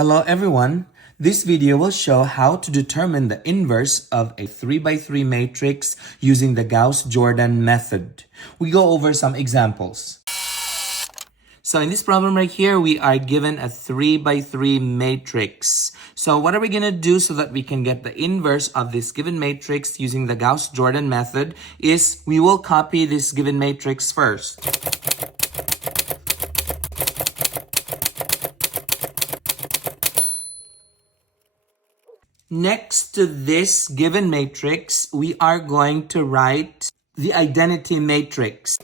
Hello everyone. This video will show how to determine the inverse of a 3x3 matrix using the Gauss-Jordan method. We go over some examples. So in this problem right here, we are given a 3x3 matrix. So what are we going to do so that we can get the inverse of this given matrix using the Gauss-Jordan method is we will copy this given matrix first. Next to this given matrix, we are going to write the identity matrix.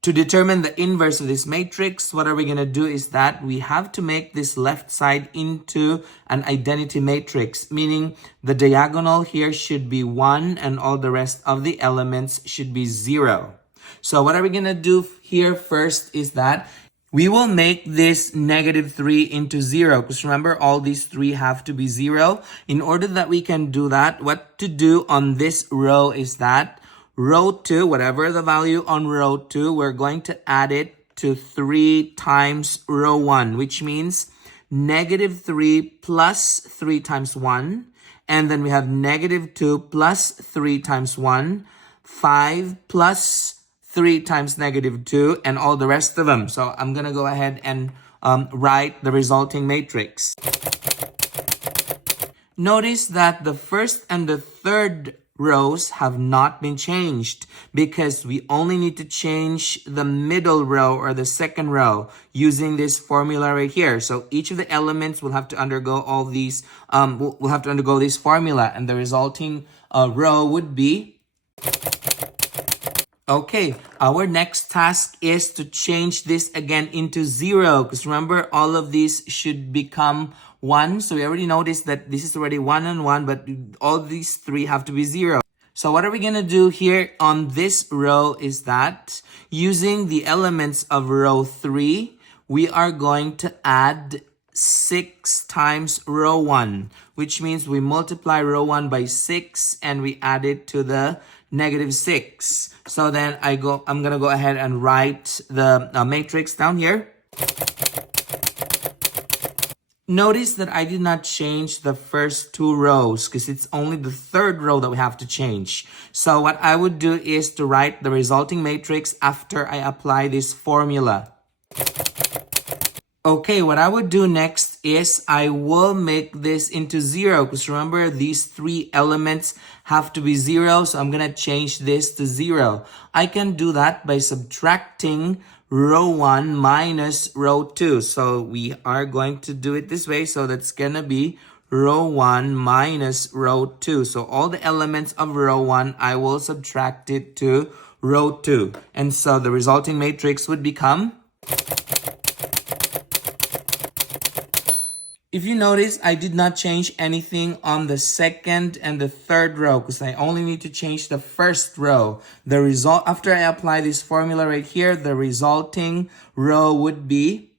To determine the inverse of this matrix, what are we going to do is that we have to make this left side into an identity matrix, meaning the diagonal here should be 1 and all the rest of the elements should be 0. So what are we going to do here first is that we will make this -3 into 0 because remember all these 3 have to be 0. In order that we can do that, what to do on this row is that row 2, whatever the value on row 2, we're going to add it to 3 times row 1, which means -3 plus 3 times 1. And then we have -2 plus 3 times 1, 5 plus 3 times -2, and all the rest of them. So I'm going to go ahead and write the resulting matrix. Notice that the first and the third rows have not been changed because we only need to change the middle row or the second row using this formula right here. So each of the elements will have to undergo all these, will have to undergo this formula, and the resulting row would be. Okay, our next task is to change this again into 0 because remember all of these should become 1. So we already noticed that this is already 1 and 1, but all these 3 have to be 0. So what are we going to do here on this row is that using the elements of row 3, we are going to add 6 times row 1, which means we multiply row 1 by 6 and we add it to the -6. So then I'm going to go ahead and write the matrix down here. Notice that I did not change the first 2 rows because it's only the third row that we have to change. So what I would do is to write the resulting matrix after I apply this formula. Okay, what I would do next is I will make this into 0 because remember these 3 elements have to be 0. So I'm going to change this to 0. I can do that by subtracting row 1 minus row 2. So we are going to do it this way. So that's going to be row 1 minus row 2. So all the elements of row 1, I will subtract it to row 2. And so the resulting matrix would become. If you notice, I did not change anything on the second and the third row because I only need to change the first row. The result, after I apply this formula right here, the resulting row would be.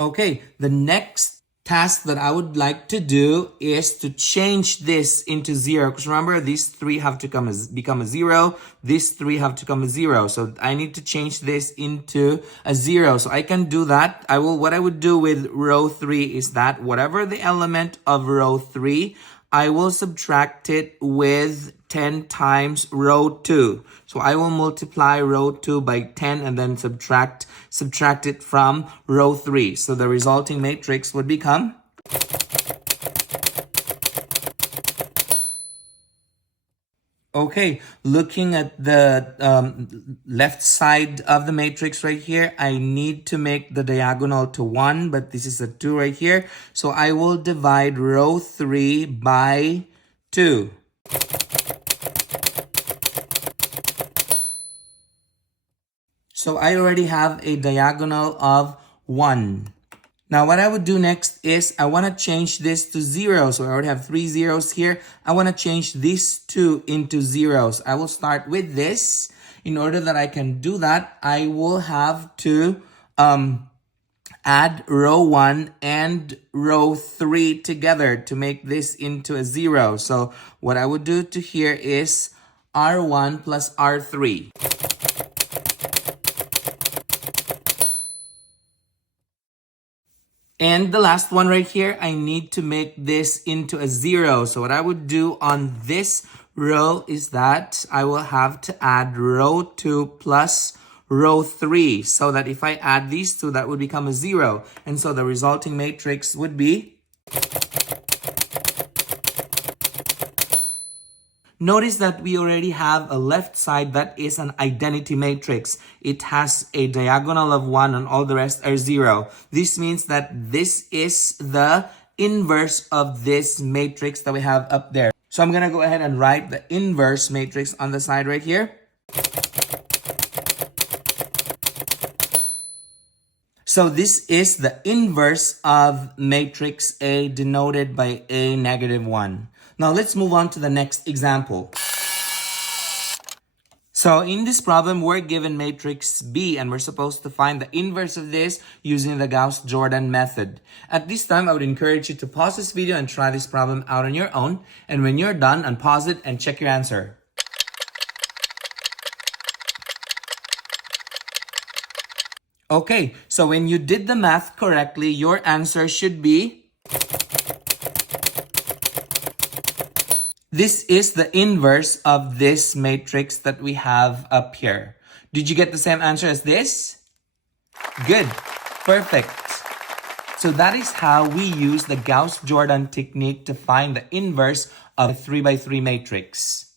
Okay, the next task that I would like to do is to change this into 0 because remember these 3 have to become a 0, these 3 have to become a 0, so I need to change this into a 0. So I can do that. What I would do with row 3 is that whatever the element of row 3, I will subtract it with 10 times row 2. So I will multiply row 2 by 10 and then subtract it from row 3. So the resulting matrix would become. Okay, looking at the left side of the matrix right here, I need to make the diagonal to 1, but this is a 2 right here. So I will divide row 3 by 2. So I already have a diagonal of 1. Now what I would do next is I want to change this to 0. So I already have 3 zeros here. I want to change these 2 into zeros. I will start with this. In order that I can do that, I will have to add row 1 and row 3 together to make this into a 0. So what I would do to here is R1 plus R3. And the last one right here, I need to make this into a 0. So what I would do on this row is that I will have to add row 2 plus row 3. So that if I add these two, that would become a 0. And so the resulting matrix would be... Notice that we already have a left side that is an identity matrix. It has a diagonal of 1 and all the rest are 0. This means that this is the inverse of this matrix that we have up there. So I'm going to go ahead and write the inverse matrix on the side right here. So this is the inverse of matrix A denoted by A negative 1. Now let's move on to the next example. So in this problem, we're given matrix B and we're supposed to find the inverse of this using the Gauss-Jordan method. At this time, I would encourage you to pause this video and try this problem out on your own. And when you're done, unpause it and check your answer. Okay, so when you did the math correctly, your answer should be... This is the inverse of this matrix that we have up here. Did you get the same answer as this? Good. Perfect. So that is how we use the Gauss-Jordan technique to find the inverse of a 3 by 3 matrix.